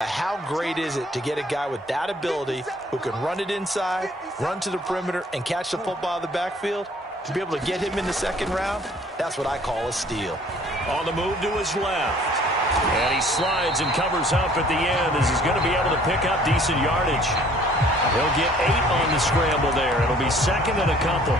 How great is it to get a guy with that ability who can run it inside, run to the perimeter, and catch the football in the backfield? To be able to get him in the second round, that's what I call a steal. On the move to his left. And he slides and covers up at the end as he's going to be able to pick up decent yardage. He'll get 8 on the scramble there. It'll be second and a couple.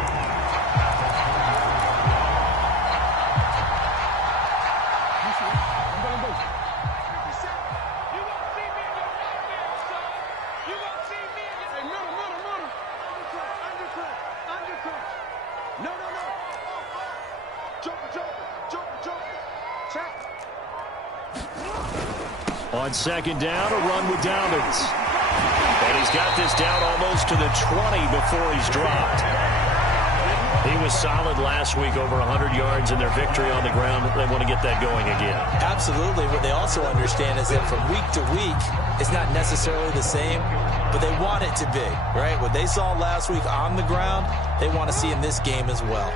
On second down, a run with Dobbins. And he's got this down almost to the 20 before he's dropped. He was solid last week, over 100 yards in their victory on the ground. They want to get that going again. Absolutely. What they also understand is that from week to week, it's not necessarily the same, but they want it to be, right? What they saw last week on the ground, they want to see in this game as well.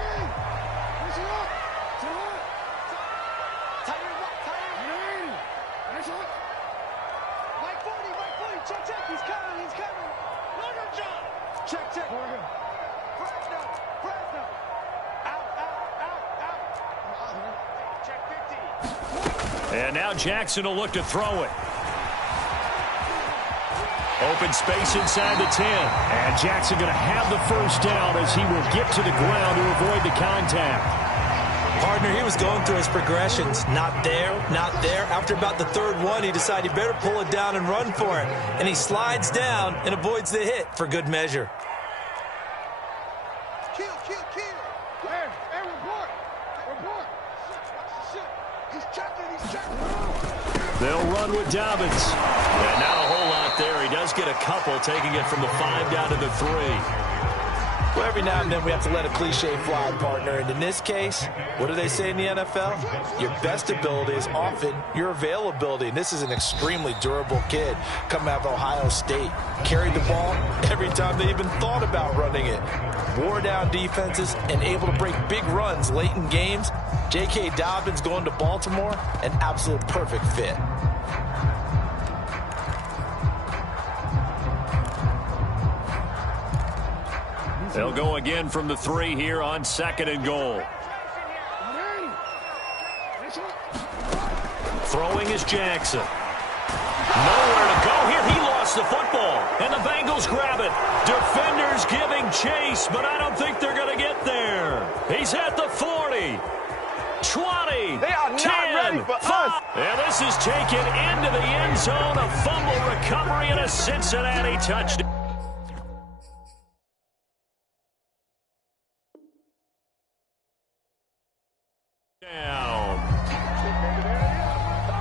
And now Jackson will look to throw it. Open space inside the 10. And Jackson going to have the first down as he will get to the ground to avoid the contact. Partner, he was going through his progressions. Not there, not there. After about the third one, he decided he better pull it down and run for it. And he slides down and avoids the hit for good measure. They'll run with Dobbins. And not a whole lot there. He does get a couple, taking it from the 5 down to the 3. Well, every now and then we have to let a cliche fly, partner. And in this case, what do they say in the NFL? Your best ability is often your availability. And this is an extremely durable kid coming out of Ohio State. Carried the ball every time they even thought about running it. Wore down defenses and able to break big runs late in games. J.K. Dobbins going to Baltimore, an absolute perfect fit. They'll go again from the 3 here on second and goal. Throwing is Jackson. Nowhere to go here. He lost the football. And the Bengals grab it. Defenders giving chase, but I don't think they're going to get there. He's at the 40. 20. They are 10, not ready for 5. us. And this is taken into the end zone. A fumble recovery and a Cincinnati touchdown.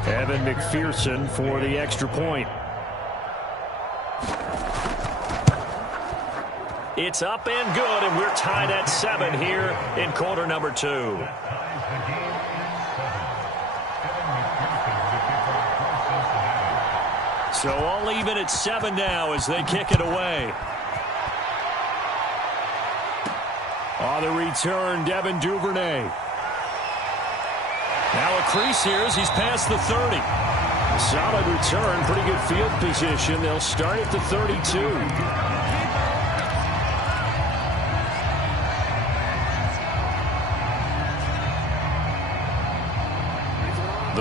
Evan McPherson for the extra point. It's up and good, and we're tied at 7 here in quarter number 2. So all even at 7 now as they kick it away. On the return, Devin Duvernay. Now a crease here as he's past the 30. Solid return, pretty good field position. They'll start at the 32.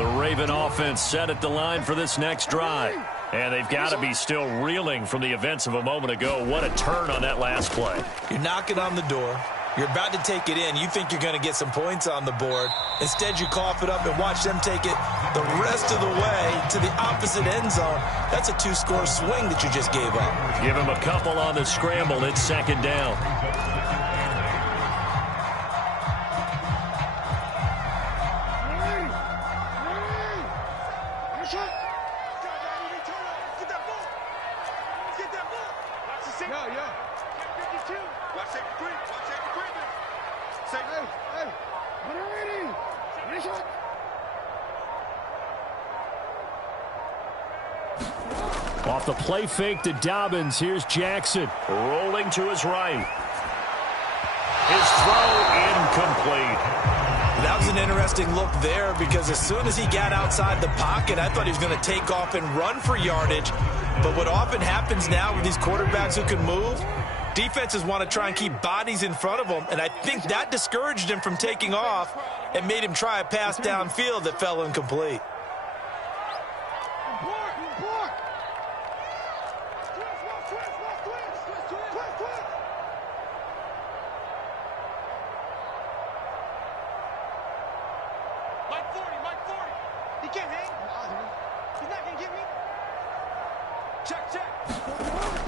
The Raven offense set at the line for this next drive. And they've got to be still reeling from the events of a moment ago. What a turn on that last play. You're knocking on the door. You're about to take it in. You think you're going to get some points on the board. Instead, you cough it up and watch them take it the rest of the way to the opposite end zone. That's a 2-score swing that you just gave up. Give him a couple on the scramble. It's second down. Off the play fake to Dobbins. Here's Jackson. Rolling to his right. His throw incomplete. That was an interesting look there because as soon as he got outside the pocket, I thought he was going to take off and run for yardage. But what often happens now with these quarterbacks who can move, defenses want to try and keep bodies in front of them, and I think that discouraged him from taking off and made him try a pass downfield that fell incomplete.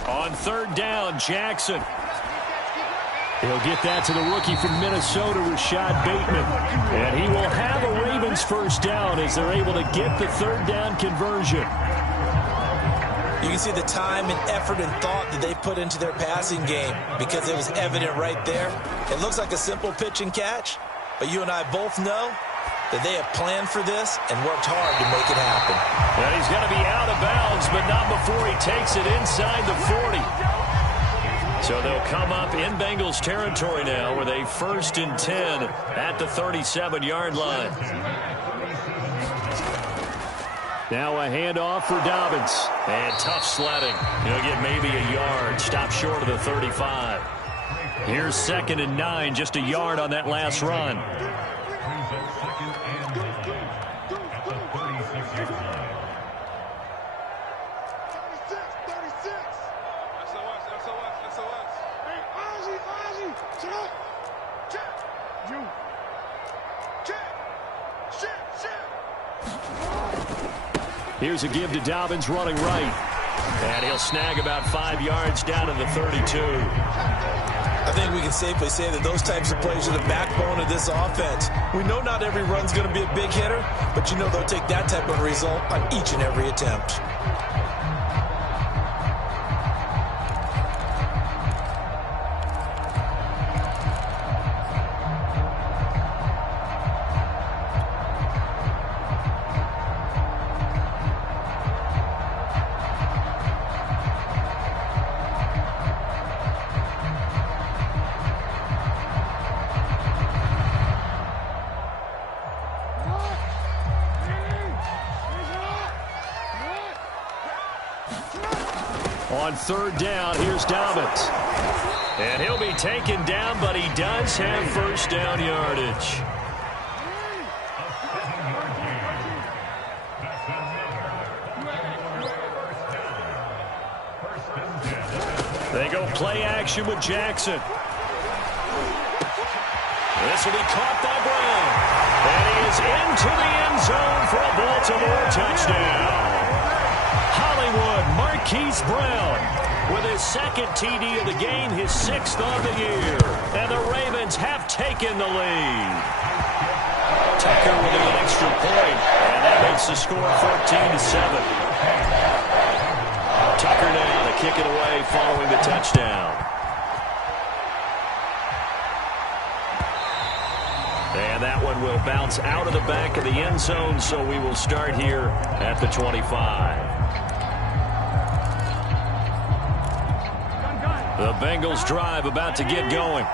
On third down, Jackson. He'll get that to the rookie from Minnesota, Rashad Bateman. And he will have a Ravens first down as they're able to get the third down conversion. You can see the time and effort and thought that they put into their passing game because it was evident right there. It looks like a simple pitch and catch, but you and I both know that they have planned for this and worked hard to make it happen. And he's going to be out of bounds, but not before he takes it inside the 40. So they'll come up in Bengals territory now with a 1st and 10 at the 37-yard line. Now a handoff for Dobbins. And tough sledding. He'll get maybe a yard. Stop short of the 35. Here's 2nd and 9, just a yard on that last run. Here's a give to Dobbins running right. And he'll snag about 5 yards down to the 32. I think we can safely say that those types of plays are the backbone of this offense. We know not every run's going to be a big hitter, but you know they'll take that type of result on each and every attempt. On third down, here's Dobbins. And he'll be taken down, but he does have first down yardage. They go play action with Jackson. This will be caught by Brown. And he is into the end zone for a Baltimore touchdown. Hollywood Marquise Brown with his 2nd TD of the game, his 6th of the year. And the Ravens have taken the lead. Tucker with an extra point, and that makes the score 14-7. Tucker now to kick it away following the touchdown. And that one will bounce out of the back of the end zone, so we will start here at the 25. The Bengals drive about to get going.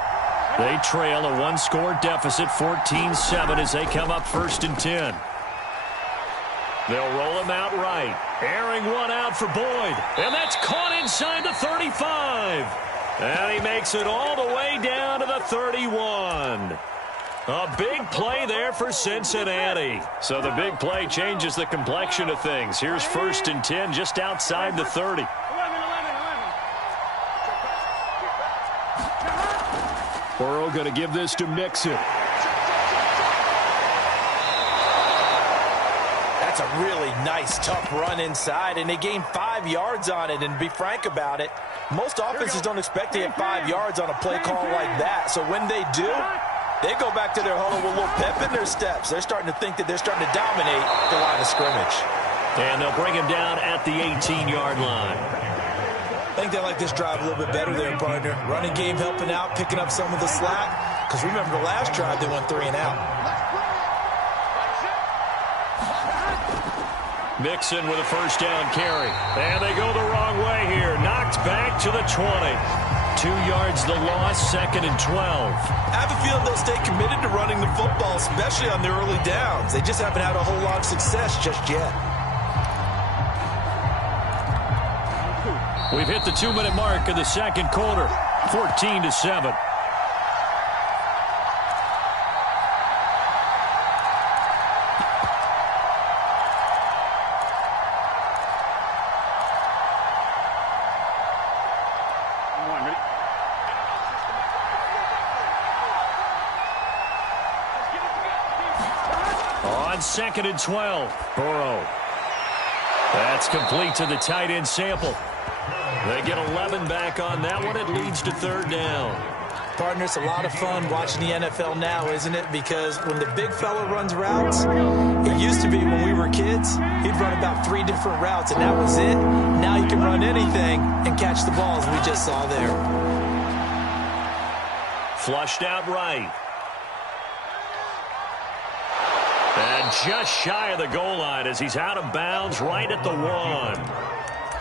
They trail a 1-score deficit, 14-7, as they come up 1st and 10. They'll roll him out right. Airing one out for Boyd. And that's caught inside the 35. And he makes it all the way down to the 31. A big play there for Cincinnati. So the big play changes the complexion of things. Here's 1st and 10 just outside the 30. Burrow going to give this to Mixon. That's a really nice, tough run inside, and they gained 5 yards on it. And to be frank about it, most offenses don't expect to get 5 yards on a play call like that. So when they do, they go back to their huddle with a little pep in their steps. They're starting to think that they're starting to dominate the line of scrimmage. And they'll bring him down at the 18-yard line. I think they like this drive a little bit better there, partner. Running game helping out, picking up some of the slack. Because remember the last drive, they went 3 and out. Mixon with a first down carry. And they go the wrong way here. Knocked back to the 20. 2 yards the loss, 2nd and 12. I have a feeling they'll stay committed to running the football, especially on the early downs. They just haven't had a whole lot of success just yet. We've hit the 2-minute mark in the second quarter, 14-7. On 2nd and 12, Burrow. That's complete to the tight end sample. They get 11 back on that one. It leads to 3rd down. Partner, it's a lot of fun watching the NFL now, isn't it? Because when the big fella runs routes, it used to be when we were kids, he'd run about 3 different routes, and that was it. Now you can run anything and catch the balls we just saw there. Flushed out right. And just shy of the goal line as he's out of bounds right at the 1.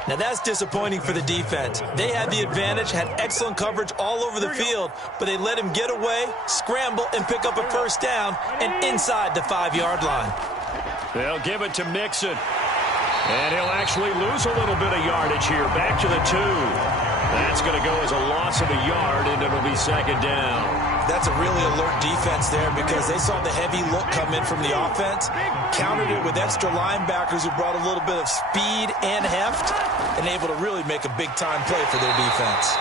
Now that's disappointing for the defense. They had the advantage, had excellent coverage all over the field, but they let him get away, scramble, and pick up a 1st down and inside the 5-yard line. They'll give it to Mixon. And he'll actually lose a little bit of yardage here. Back to the 2. That's going to go as a loss of a yard, and it'll be 2nd down. That's a really alert defense there because they saw the heavy look come in from the offense, countered it with extra linebackers who brought a little bit of speed and heft, and able to really make a big-time play for their defense.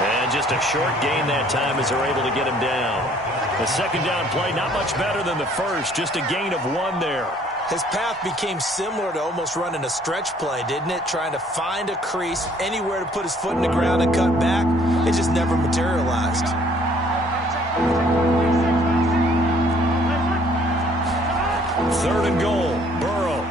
And just a short gain that time as they're able to get him down. The 2nd down play, not much better than the first, just a gain of 1 there. His path became similar to almost running a stretch play, didn't it? Trying to find a crease, anywhere to put his foot in the ground and cut back. It just never materialized. 3rd and goal, Burrow.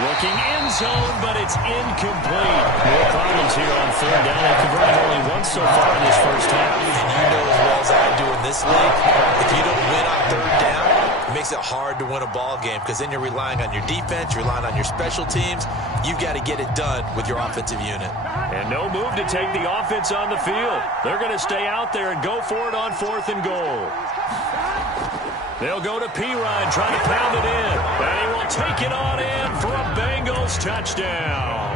Looking end zone, but it's incomplete. More problems here on 3rd down. They've converted only once so far in this first half. And you know as well as I do in this league, if you don't win on 3rd down, it makes it hard to win a ball game because then you're relying on your defense, you're relying on your special teams. You've got to get it done with your offensive unit. And no move to take the offense on the field. They're going to stay out there and go for it on 4th and goal. They'll go to Pirine, trying to pound it in. And he will take it on in for a Bengals touchdown.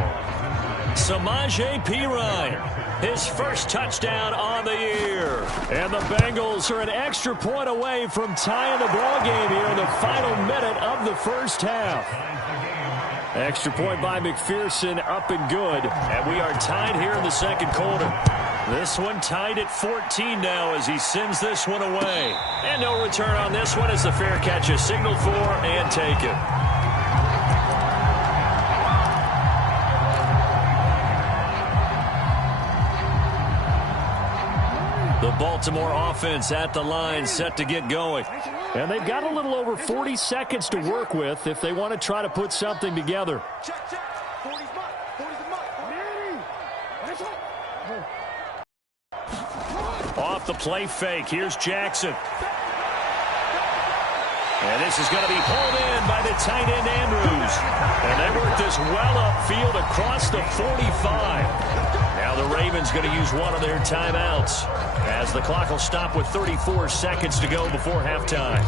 Samaje Pirine, his first touchdown on the year. And the Bengals are an extra point away from tying the ball game here in the final minute of the first half. Extra point by McPherson, up and good. And we are tied here in the second quarter. This one tied at 14 now as he sends this one away. And no return on this one as the fair catch is signaled for and taken. The Baltimore offense at the line set to get going. And they've got a little over 40 seconds to work with if they want to try to put something together. Off the play fake. Here's Jackson. And this is going to be pulled in by the tight end Andrews. And they work this well upfield across the 45. Now the Ravens going to use one of their timeouts as the clock will stop with 34 seconds to go before halftime.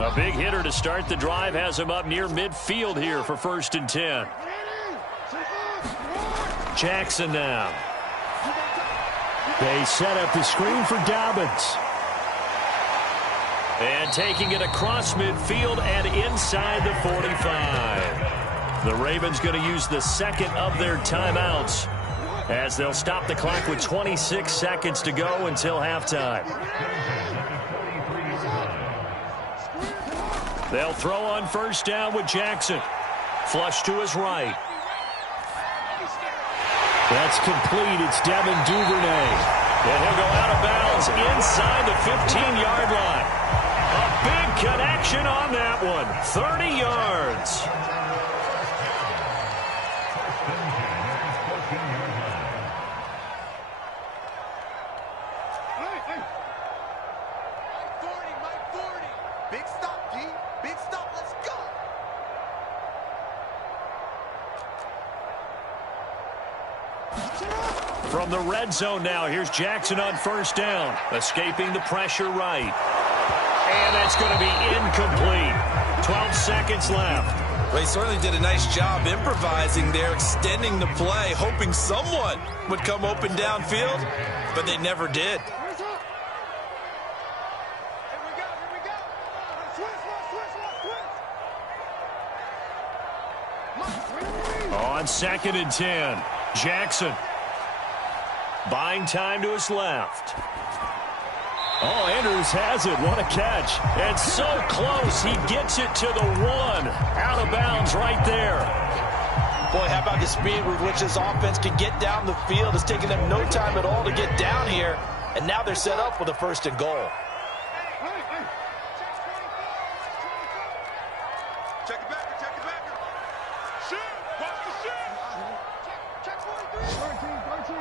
A big hitter to start the drive has him up near midfield here for 1st and 10. Jackson now. They set up the screen for Dobbins. And taking it across midfield and inside the 45. The Ravens going to use the second of their timeouts as they'll stop the clock with 26 seconds to go until halftime. They'll throw on 1st down with Jackson. Flush to his right. That's complete. It's Devin Duvernay. And he'll go out of bounds inside the 15-yard line. A big connection on that one. 30 yards. Big stop, G. Big stop. Let's go. From the red zone now, here's Jackson on first down. Escaping the pressure right. And that's going to be incomplete. 12 seconds left. Well, he certainly did a nice job improvising there, extending the play, hoping someone would come open downfield, but they never did. On 2nd and 10, Jackson buying time to his left. Oh, Andrews has it. What a catch. And so close. He gets it to the 1. Out of bounds right there. Boy, how about the speed with which this offense can get down the field? It's taking them no time at all to get down here. And now they're set up with a 1st and goal. Check it back. Shoot. Watch the shoot. Check 43. 13.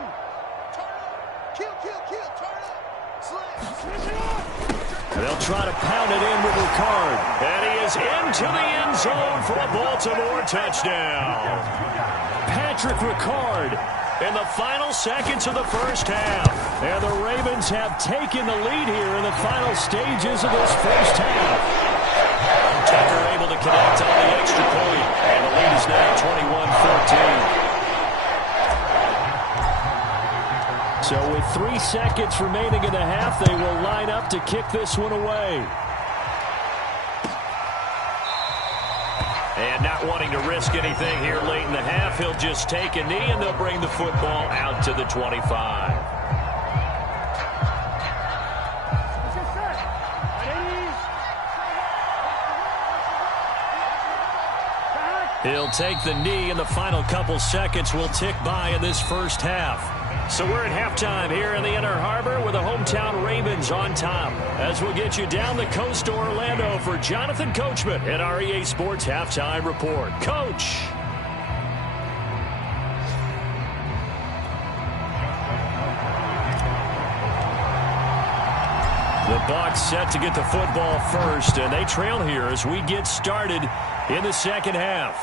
Turn up. Kill. Turn up. They'll try to pound it in with Ricard. And he is into the end zone for a Baltimore touchdown. Patrick Ricard in the final seconds of the first half. And the Ravens have taken the lead here in the final stages of this first half. Tucker able to connect on the extra point. And the lead is now 21-14. So with 3 seconds remaining in the half, they will line up to kick this one away. And not wanting to risk anything here late in the half, he'll just take a knee and they'll bring the football out to the 25. He'll take the knee, and the final couple seconds will tick by in this first half. So we're at halftime here in the Inner Harbor with the hometown Ravens on top. As we'll get you down the coast to Orlando for Jonathan Coachman at our EA Sports Halftime Report. Coach. The Bucs set to get the football first, and they trail here as we get started in the second half.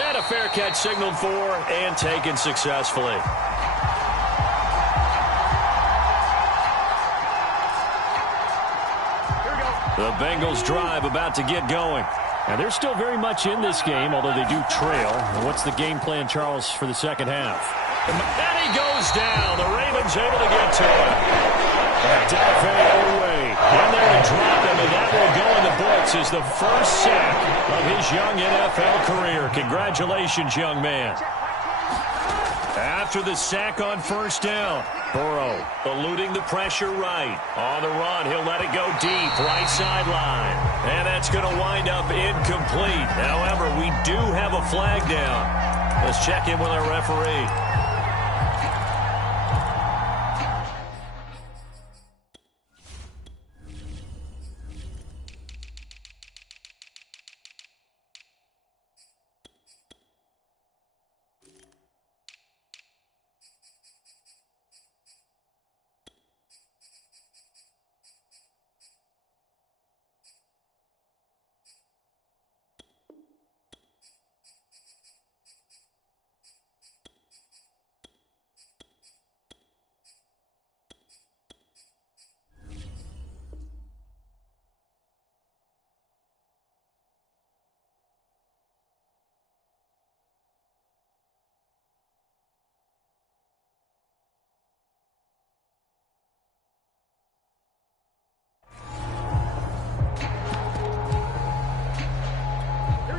And a fair catch signaled for and taken successfully. The Bengals drive about to get going. And they're still very much in this game, although they do trail. And what's the game plan, Charles, for the second half? And he goes down. The Ravens able to get to him. Dafe away. In there to drop him, and that will go in the books as the first sack of his young NFL career. Congratulations, young man. After the sack on first down, Burrow eluding the pressure right. On the run, he'll let it go deep, right sideline. And that's going to wind up incomplete. However, we do have a flag down. Let's check in with our referee.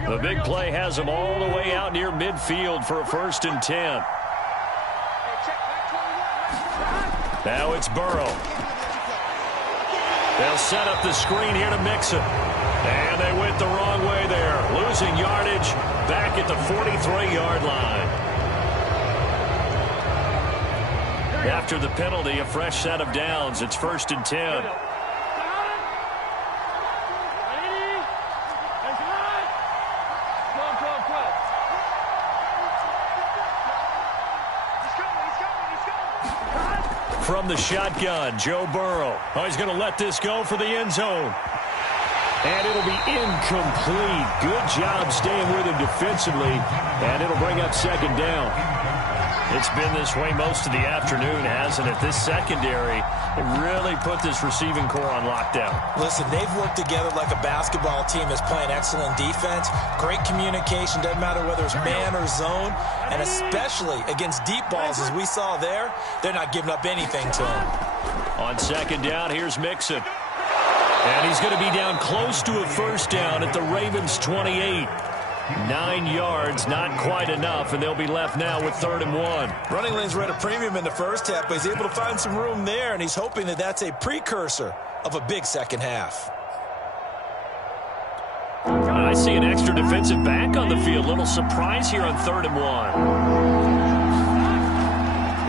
The big play has them all the way out near midfield for a 1st and 10. Now it's Burrow. They'll set up the screen here to Mixon. And they went the wrong way there. Losing yardage back at the 43-yard line. After the penalty, a fresh set of downs. It's 1st and 10. From the shotgun, Joe Burrow. Oh, he's going to let this go for the end zone. And it'll be incomplete. Good job staying with him defensively. And it'll bring up 2nd down. It's been this way most of the afternoon, hasn't it? This secondary really put this receiving core on lockdown. Listen, they've worked together like a basketball team that's playing excellent defense. Great communication, doesn't matter whether it's man or zone. And especially against deep balls, as we saw there, they're not giving up anything to them. On second down, here's Mixon. And he's going to be down close to a first down at the Ravens' 28. 9 yards, not quite enough, and they'll be left now with 3rd and 1. Running lanes were at a premium in the first half, but he's able to find some room there, and he's hoping that that's a precursor of a big second half. I see an extra defensive back on the field. Little surprise here on 3rd and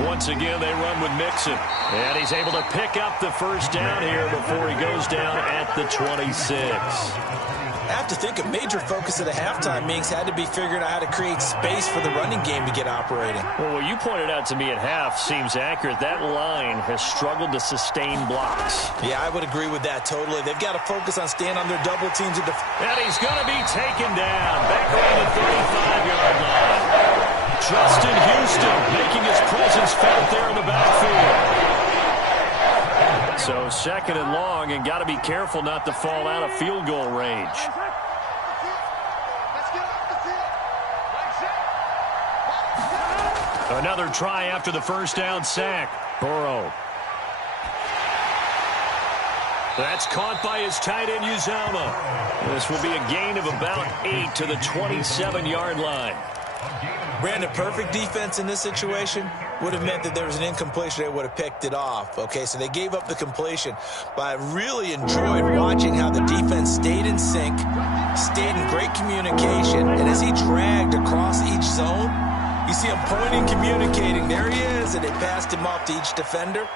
1. Once again, they run with Mixon, and he's able to pick up the first down here before he goes down at the 26. I have to think a major focus at a halftime meetings had to be figuring out how to create space for the running game to get operating. Well, what you pointed out to me at half seems accurate. That line has struggled to sustain blocks. Yeah, I would agree with that totally. They've got to focus on staying on their double teams. And he's going to be taken down back around the 35-yard line. Justin Houston making his presence felt there in the backfield. So 2nd and long, and got to be careful not to fall out of field goal range. Another try after the first down sack. Burrow. That's caught by his tight end, Uzama. This will be a gain of about 8 to the 27-yard line. Brandon, perfect defense in this situation would have meant that there was an incompletion. They would have picked it off. Okay, so they gave up the completion. But I really enjoyed watching how the defense stayed in sync, stayed in great communication, and as he dragged across each zone, you see him pointing, communicating. There he is, and they passed him off to each defender.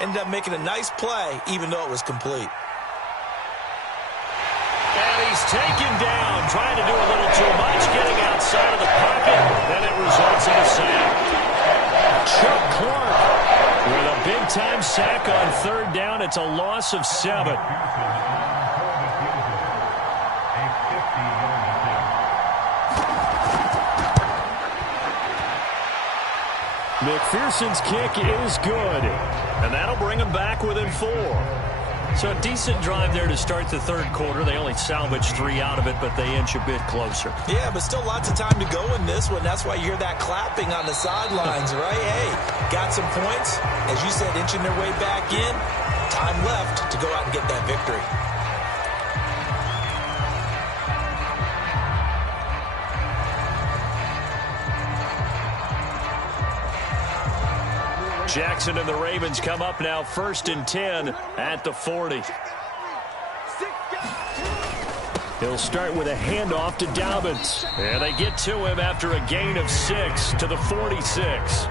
Ended up making a nice play, even though it was complete. And he's taken down, trying to do a little too much, getting outside of the pocket, and it results in a sack. Chuck Clark with a big-time sack on 3rd down. It's a loss of 7. McPherson's kick is good, and that'll bring him back within 4. So a decent drive there to start the 3rd quarter. They only salvaged 3 out of it, but they inch a bit closer. Yeah, but still lots of time to go in this one. That's why you hear that clapping on the sidelines, right? Hey, got some points. As you said, inching their way back in. Time left to go out and get that victory. Jackson and the Ravens come up now 1st and 10 at the 40. He'll start with a handoff to Dobbins. And they get to him after a gain of 6 to the 46.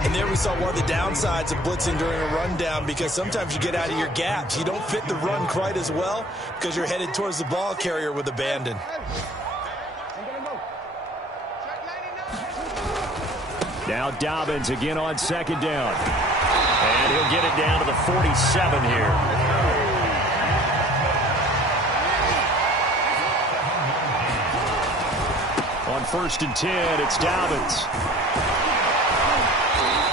And there we saw one of the downsides of blitzing during a rundown, because sometimes you get out of your gaps. You don't fit the run quite as well because you're headed towards the ball carrier with abandon. Now Dobbins again on 2nd down. And he'll get it down to the 47 here. On 1st and 10, it's Dobbins.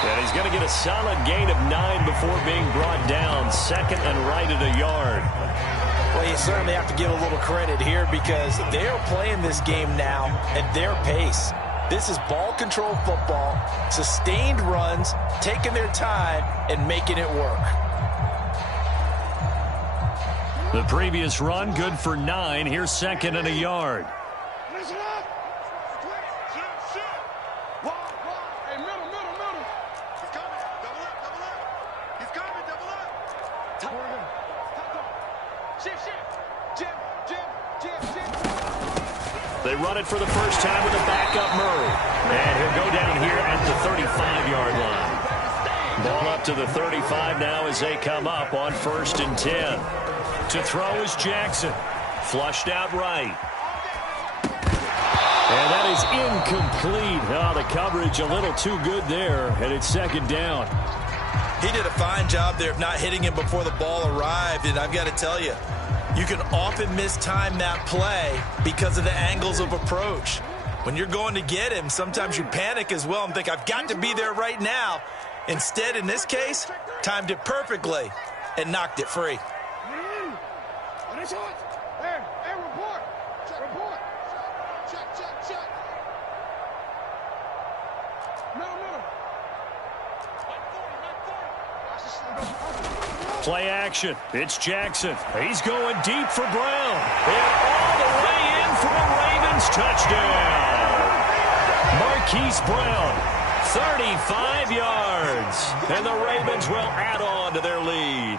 And he's going to get a solid gain of 9 before being brought down. 2nd and right at a yard. Well, you certainly have to give a little credit here, because they're playing this game now at their pace. This is ball control football, sustained runs, taking their time, and making it work. The previous run, good for 9. Here's 2nd and a yard. Listen up. Hey, middle. He's coming. Double up. He's coming. Double up. Top. Shift. Jim. They run it for the first time with a backup Murray. And he'll go down here at the 35-yard line. Ball up to the 35 now as they come up on 1st and 10. To throw is Jackson. Flushed out right. And that is incomplete. Oh, the coverage a little too good there, and it's 2nd down. He did a fine job there of not hitting him before the ball arrived, and I've got to tell you, you can often mistime that play because of the angles of approach. When you're going to get him, sometimes you panic as well and think, I've got to be there right now. Instead, in this case, timed it perfectly and knocked it free. Hey, report. Report. Check. Middle. Play action. It's Jackson. He's going deep for Brown. And all the way in for a Ravens touchdown. Marquise Brown, 35 yards. And the Ravens will add on to their lead.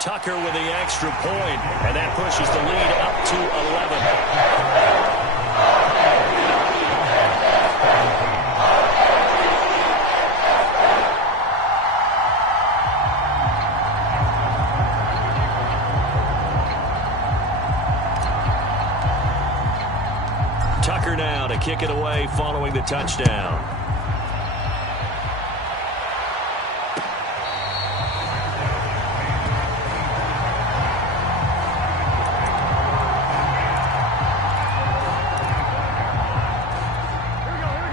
Tucker with the extra point, and that pushes the lead up to 11. Tucker now to kick it away following the touchdown.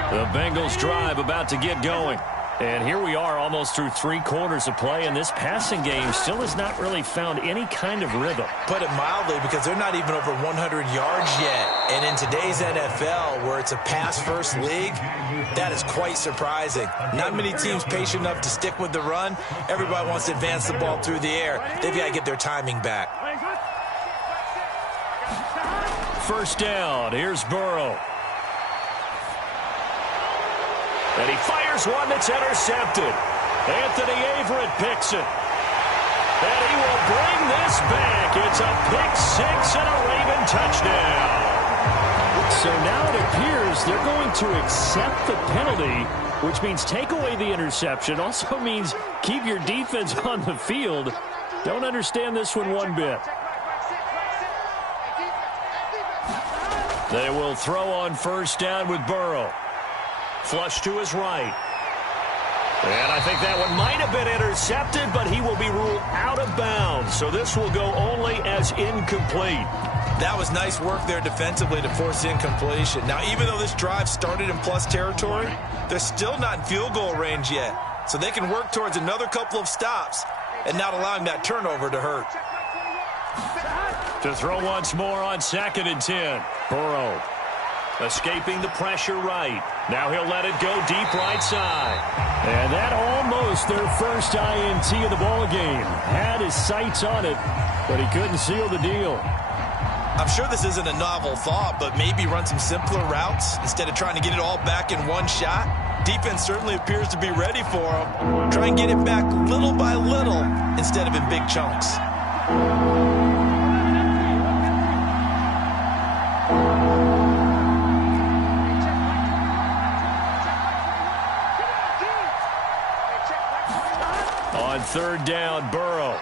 The Bengals drive about to get going. And here we are almost through 3 quarters of play, and this passing game still has not really found any kind of rhythm. Put it mildly, because they're not even over 100 yards yet. And in today's NFL, where it's a pass-first league, that is quite surprising. Not many teams patient enough to stick with the run. Everybody wants to advance the ball through the air. They've got to get their timing back. First down, here's Burrow. And he fires one that's intercepted. Anthony Averett picks it. And he will bring this back. It's a pick six and a Raven touchdown. So now it appears they're going to accept the penalty, which means take away the interception. Also means keep your defense on the field. Don't understand this one bit. They will throw on first down with Burrow. Flush to his right. And I think that one might have been intercepted, but he will be ruled out of bounds. So this will go only as incomplete. That was nice work there defensively to force incompletion. Now, even though this drive started in plus territory, they're still not in field goal range yet. So they can work towards another couple of stops and not allowing that turnover to hurt. To throw once more on 2nd and 10. Burrow escaping the pressure right. Now he'll let it go deep right side. And that almost their first INT of the ball game. Had his sights on it, but he couldn't seal the deal. I'm sure this isn't a novel thought, but maybe run some simpler routes instead of trying to get it all back in one shot. Defense certainly appears to be ready for him. Try and get it back little by little instead of in big chunks. On 3rd down, Burrow.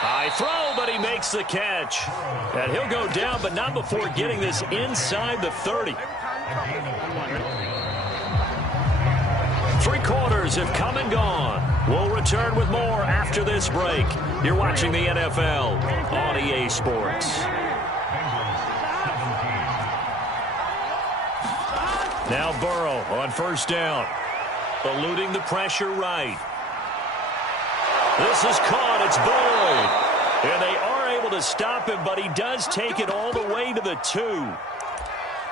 High throw, but he makes the catch. And he'll go down, but not before getting this inside the 30. 3 quarters have come and gone. We'll return with more after this break. You're watching the NFL on EA Sports. Now Burrow on first down. Eluding the pressure right. This is caught. It's Boyd. And they are able to stop him, but he does take it all the way to the 2.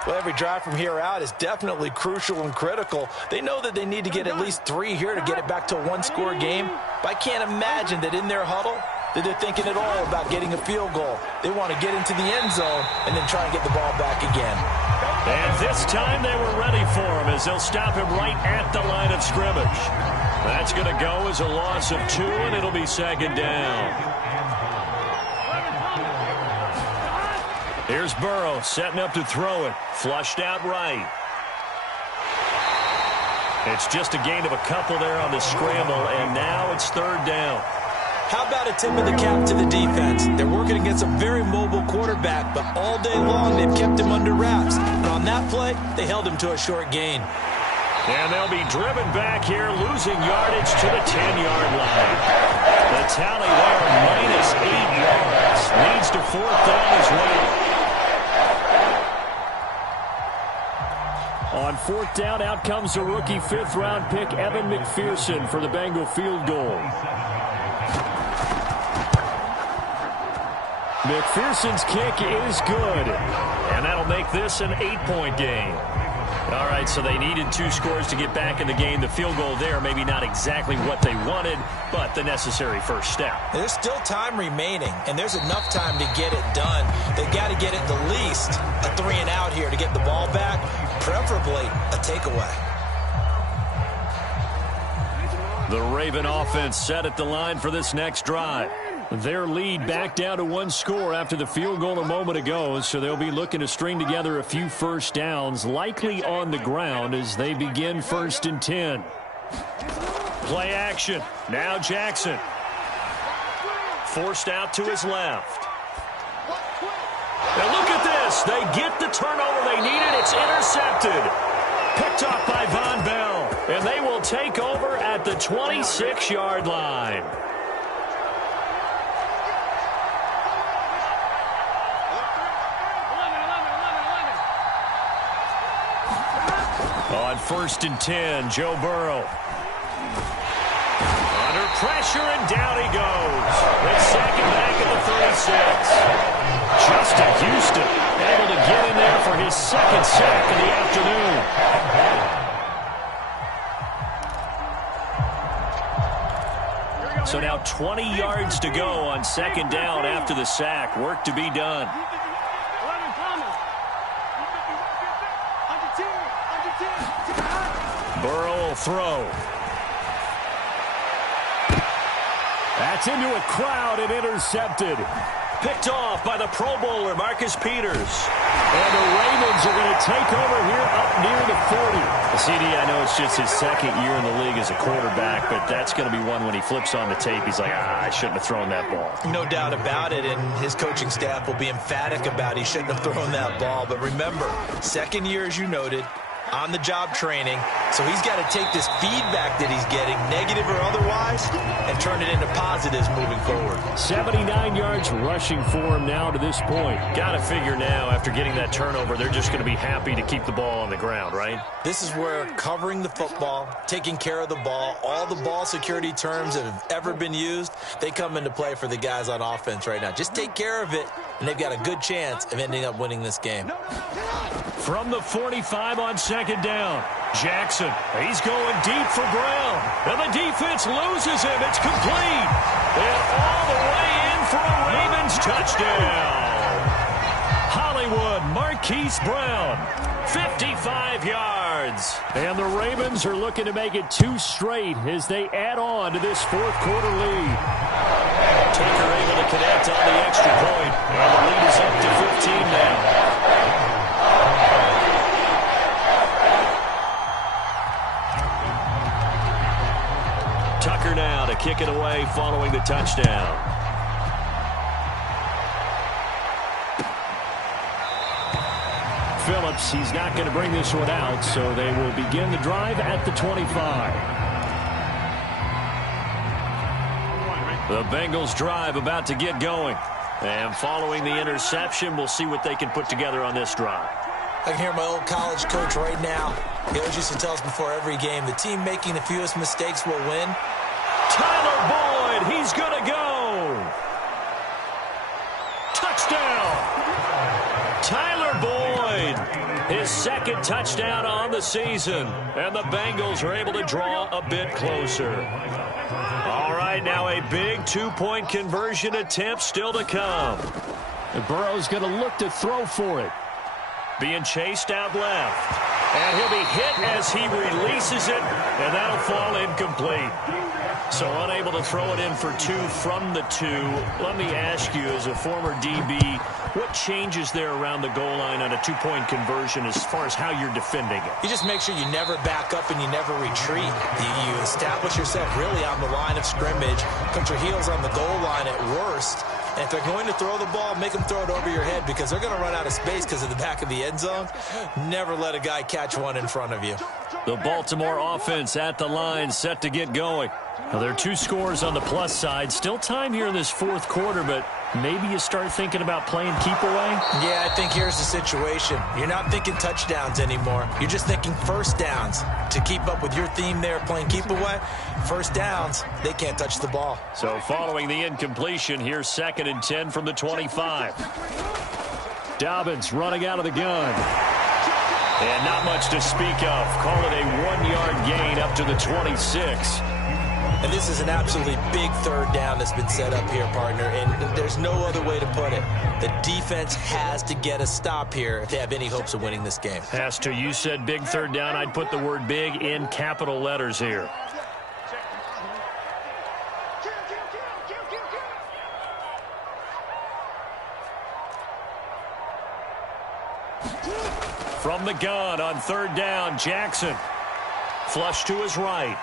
Well, every drive from here out is definitely crucial and critical. They know that they need to get at least 3 here to get it back to a 1-score game. But I can't imagine that in their huddle that they're thinking at all about getting a field goal. They want to get into the end zone and then try and get the ball back again. And this time they were ready for him as they'll stop him right at the line of scrimmage. That's going to go as a loss of 2, and it'll be 2nd down. Here's Burrow setting up to throw it. Flushed out right. It's just a gain of a couple there on the scramble, and now it's 3rd down. How about a tip of the cap to the defense? They're working against a very mobile quarterback, but all day long they've kept him under wraps. And on that play, they held him to a short gain. And they'll be driven back here, losing yardage to the 10-yard line. The tally there, -8 yards. Leads to 4th down as well. On 4th down, out comes the rookie 5th-round pick, Evan McPherson, for the Bengal field goal. McPherson's kick is good. And that'll make this an 8-point game. All right, so they needed 2 scores to get back in the game. The field goal there, maybe not exactly what they wanted, but the necessary first step. There's still time remaining, and there's enough time to get it done. They've got to get at the least a 3-and-out here to get the ball back, preferably a takeaway. The Raven offense set at the line for this next drive. Their lead back down to 1 score after the field goal a moment ago, so they'll be looking to string together a few first downs, likely on the ground as they begin 1st and 10. Play action. Now Jackson. Forced out to his left. Now look at this. They get the turnover they needed. It's intercepted. Picked off by Von Bell. And they will take over at the 26-yard line. On 1st and 10, Joe Burrow. Under pressure, and down he goes. The second back at the 36. Justin Houston able to get in there for his 2nd sack of the afternoon. So now 20 yards to go on 2nd down after the sack. Work to be done. Burrow will throw. That's into a crowd and intercepted. Picked off by the Pro Bowler, Marcus Peters. And the Ravens are going to take over here up near the 40. CD, I know it's just his 2nd year in the league as a quarterback, but that's going to be one when he flips on the tape. He's like, I shouldn't have thrown that ball. No doubt about it, and his coaching staff will be emphatic about he shouldn't have thrown that ball. But remember, 2nd year, as you noted, on-the-job training, so he's got to take this feedback that he's getting, negative or otherwise, and turn it into positives moving forward. 79 yards rushing for him now to this point. Got to figure now, after getting that turnover, they're just going to be happy to keep the ball on the ground, right? This is where covering the football, taking care of the ball, all the ball security terms that have ever been used, they come into play for the guys on offense right now. Just take care of it, and they've got a good chance of ending up winning this game. From the 45 on 2nd down, Jackson, he's going deep for Brown. And the defense loses him. It's complete. And all the way in for a Ravens touchdown. Hollywood Marquise Brown, 55 yards. And the Ravens are looking to make it 2 straight as they add on to this 4th quarter lead. Tucker able to connect on the extra point. And the lead is up to 15 now. Tucker now to kick it away following the touchdown. Phillips, he's not going to bring this one out, so they will begin the drive at the 25. The Bengals drive about to get going. And following the interception, we'll see what they can put together on this drive. I can hear my old college coach right now. He always used to tell us before every game, the team making the fewest mistakes will win. Tyler Boyd, he's going to go. Touchdown. Tyler Boyd, his 2nd touchdown on the season. And the Bengals are able to draw a bit closer. All right, now a big 2-point conversion attempt still to come. And Burrow's going to look to throw for it. Being chased out left. And he'll be hit as he releases it, and that'll fall incomplete. So unable to throw it in for 2 from the 2. Let me ask you, as a former DB, what changes there around the goal line on a 2-point conversion as far as how you're defending it? You just make sure you never back up and you never retreat. You establish yourself really on the line of scrimmage, put your heels on the goal line at worst. And if they're going to throw the ball, make them throw it over your head because they're going to run out of space because of the back of the end zone. Never let a guy catch one in front of you. The Baltimore offense at the line, set to get going. Now, there are 2 scores on the plus side. Still time here in this 4th quarter, but maybe you start thinking about playing keep away? Yeah, I think here's the situation. You're not thinking touchdowns anymore. You're just thinking first downs. To keep up with your theme there, playing keep away, first downs, they can't touch the ball. So following the incompletion, here's 2nd and 10 from the 25. Dobbins running out of the gun. And not much to speak of. Call it a 1-yard gain up to the 26. And this is an absolutely big 3rd down that's been set up here, partner, and there's no other way to put it. The defense has to get a stop here if they have any hopes of winning this game. Has to. You said big 3rd down. I'd put the word big in capital letters here. From the gun on 3rd down, Jackson. Flush to his right.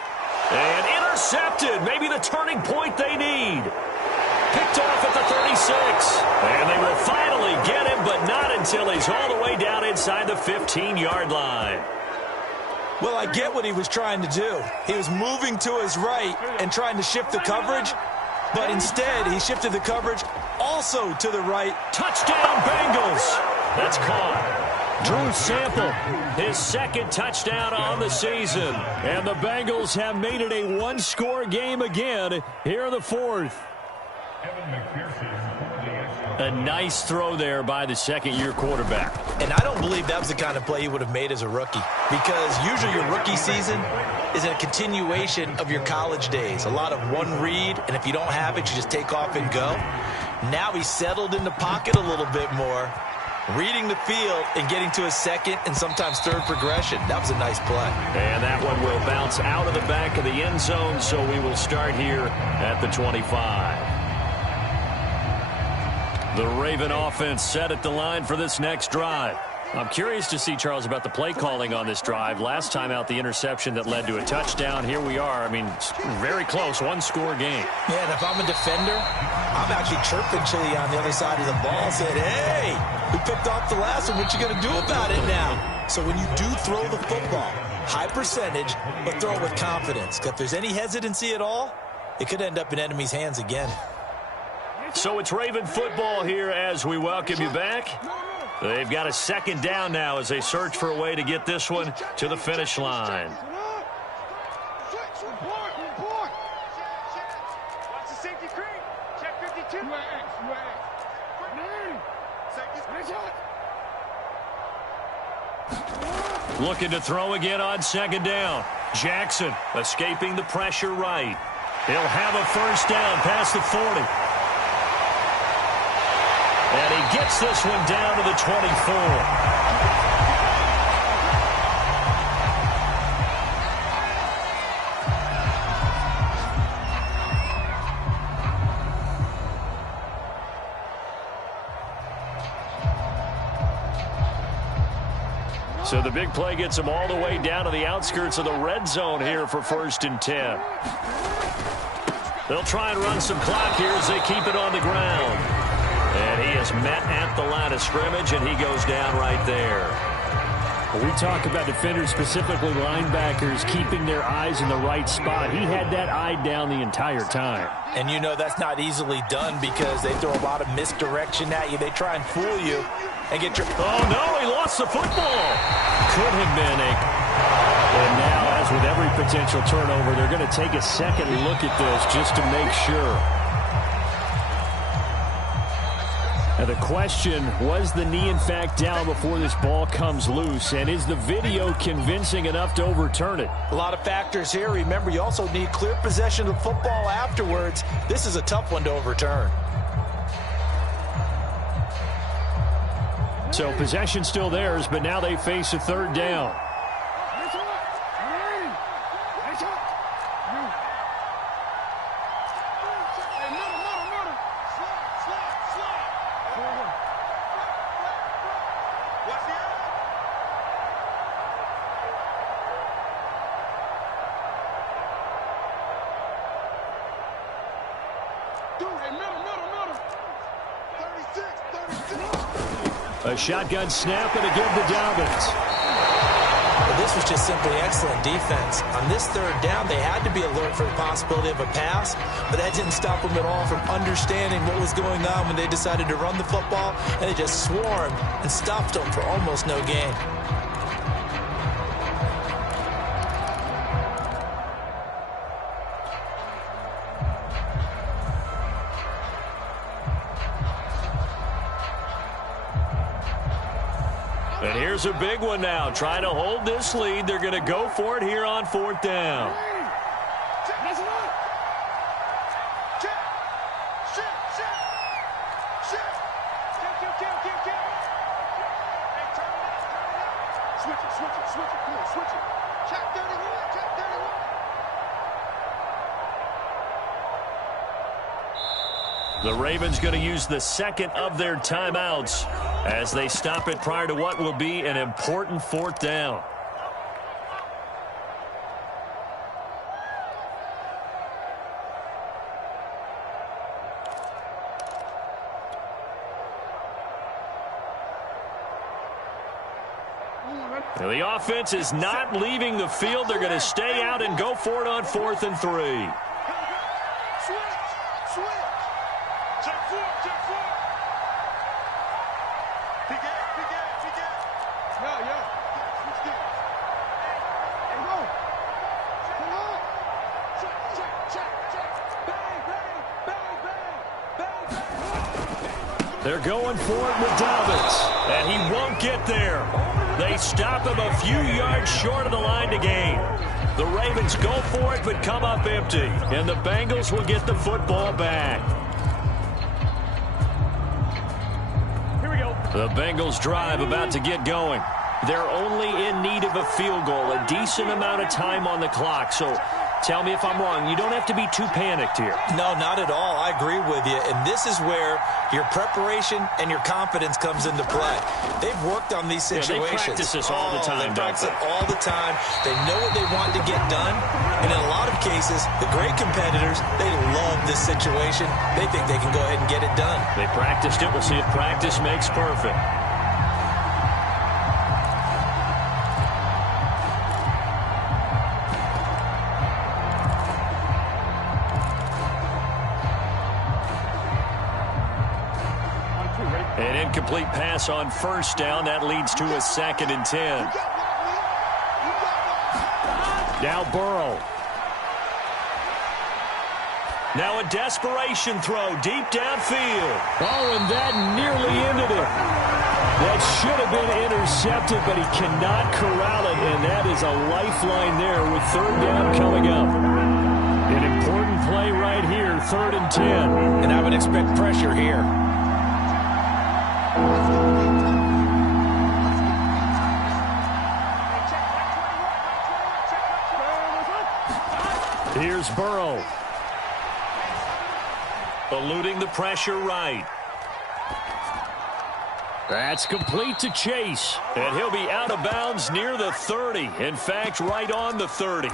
And intercepted. Maybe the turning point they need. Picked off at the 36. And they will finally get him, but not until he's all the way down inside the 15-yard line. Well, I get what he was trying to do. He was moving to his right and trying to shift the coverage, but instead he shifted the coverage also to the right. Touchdown, Bengals. That's caught. Drew Sample, his 2nd touchdown on the season. And the Bengals have made it a 1-score game again here in the 4th. A nice throw there by the 2nd-year quarterback. And I don't believe that was the kind of play he would have made as a rookie, because usually your rookie season is a continuation of your college days. A lot of one read, and if you don't have it, you just take off and go. Now he's settled in the pocket a little bit more, reading the field and getting to his 2nd and sometimes 3rd progression. That was a nice play. And that one will bounce out of the back of the end zone, so we will start here at the 25. The Raven offense set at the line for this next drive. I'm curious to see, Charles, about the play calling on this drive. Last time out, the interception that led to a touchdown. Here we are. I mean, very close, 1-score game. Yeah, and if I'm a defender, I'm actually chirping Chili on the other side of the ball, saying, hey, we picked off the last one. What you going to do about it now? So when you do throw the football, high percentage, but throw it with confidence. If there's any hesitancy at all, it could end up in enemy's hands again. So it's Raven football here as we welcome you back. They've got a 2nd down now as they search for a way to get this one to the finish line. Looking to throw again on 2nd down. Jackson escaping the pressure right. He'll have a 1st down past the 40. And he gets this one down to the 24. So the big play gets him all the way down to the outskirts of the red zone here for 1st and 10. They'll try and run some clock here as they keep it on the ground. And he is met at the line of scrimmage, and he goes down right there. We talk about defenders, specifically linebackers, keeping their eyes in the right spot. He had that eye down the entire time. And you know that's not easily done because they throw a lot of misdirection at you. They try and fool you and get your... Oh, no, he lost the football. Could have been a... And now, as with every potential turnover, they're going to take a second look at this just to make sure. Now the question, was the knee in fact down before this ball comes loose? And is the video convincing enough to overturn it? A lot of factors here. Remember, you also need clear possession of football afterwards. This is a tough one to overturn. So possession still theirs, but now they face a 3rd down. A shotgun snap and again to Dobbins. Well, this was just simply excellent defense. On this third down, they had to be alert for the possibility of a pass, but that didn't stop them at all from understanding what was going on when they decided to run the football, and they just swarmed and stopped them for almost no gain. And here's a big one now. Trying to hold this lead. They're going to go for it here on fourth down. The Ravens going to use the second of their timeouts as they stop it prior to what will be an important fourth down. The offense is not leaving the field. They're going to stay out and go for it on 4th and 3. They're going for it with Dobbins, and he won't get there. They stop him a few yards short of the line to gain. The Ravens go for it but come up empty, and the Bengals will get the football back. Here we go. The Bengals drive about to get going. They're only in need of a field goal, a decent amount of time on the clock. So tell me if I'm wrong. You don't have to be too panicked here. No, not at all. I agree with you. And this is where your preparation and your confidence comes into play. They've worked on these situations. They practice this all the time. They practice it all the time. They know what they want to get done. And in a lot of cases, the great competitors, they love this situation. They think they can go ahead and get it done. They practiced it. We'll see if practice makes perfect. An incomplete pass on first down. That leads to a 2nd and 10. Now Burrow. Now a desperation throw deep downfield. Oh, and that nearly ended it. That should have been intercepted, but he cannot corral it, and that is a lifeline there with 3rd down coming up. An important play right here, 3rd and 10. And I would expect pressure here. Here's Burrow. Eluding the pressure right. That's complete to Chase. And he'll be out of bounds near the 30. In fact, right on the 30.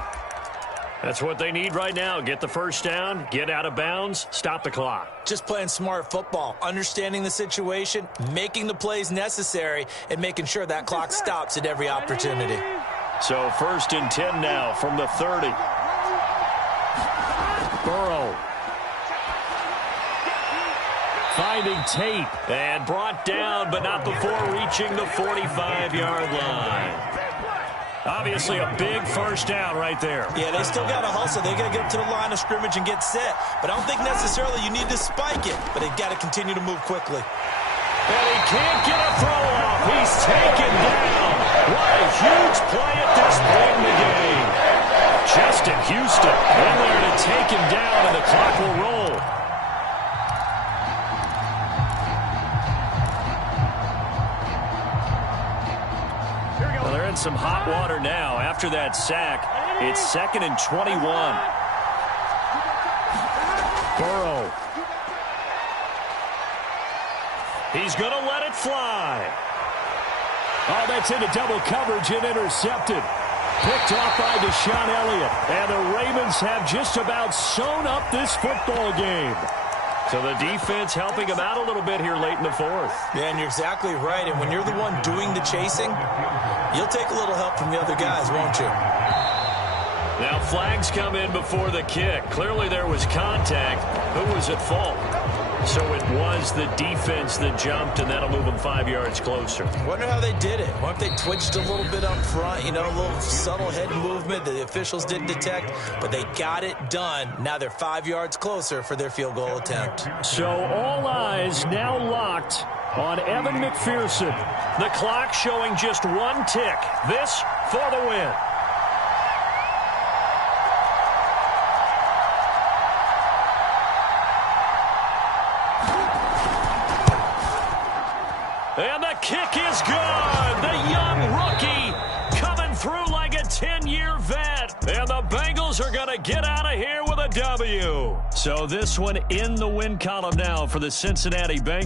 That's what they need right now. Get the first down, get out of bounds, stop the clock. Just playing smart football, understanding the situation, making the plays necessary, and making sure that clock stops at every opportunity. So 1st and 10 now from the 30. Burrow. Finding Tate and brought down, but not before reaching the 45-yard line. Obviously a big first down right there. Yeah, they still got to hustle. They got to get to the line of scrimmage and get set. But I don't think necessarily you need to spike it, but they've got to continue to move quickly. And he can't get a throw off. He's taken down. What a huge play at this point in the game. Justin Houston in there to take him down, and the clock will roll. Well, they're in some hot water now. After that sack, it's 2nd and 21. Burrow. He's going to let it fly. Oh, that's into double coverage and intercepted. Picked off by Deshaun Elliott. And the Ravens have just about sewn up this football game. So the defense helping him out a little bit here late in the fourth. Yeah, and you're exactly right. And when you're the one doing the chasing, you'll take a little help from the other guys, won't you? Now flags come in before the kick. Clearly there was contact. Who was at fault? So it was the defense that jumped, and that'll move them 5 yards closer. Wonder how they did it. What if they twitched a little bit up front, a little subtle head movement that the officials didn't detect, but they got it done. Now they're 5 yards closer for their field goal attempt. So all eyes now locked on Evan McPherson. The clock showing just one tick. This for the win. And the kick is good. The young rookie coming through like a 10-year vet. And the Bengals are going to get out of here with a W. So this one in the win column now for the Cincinnati Bengals.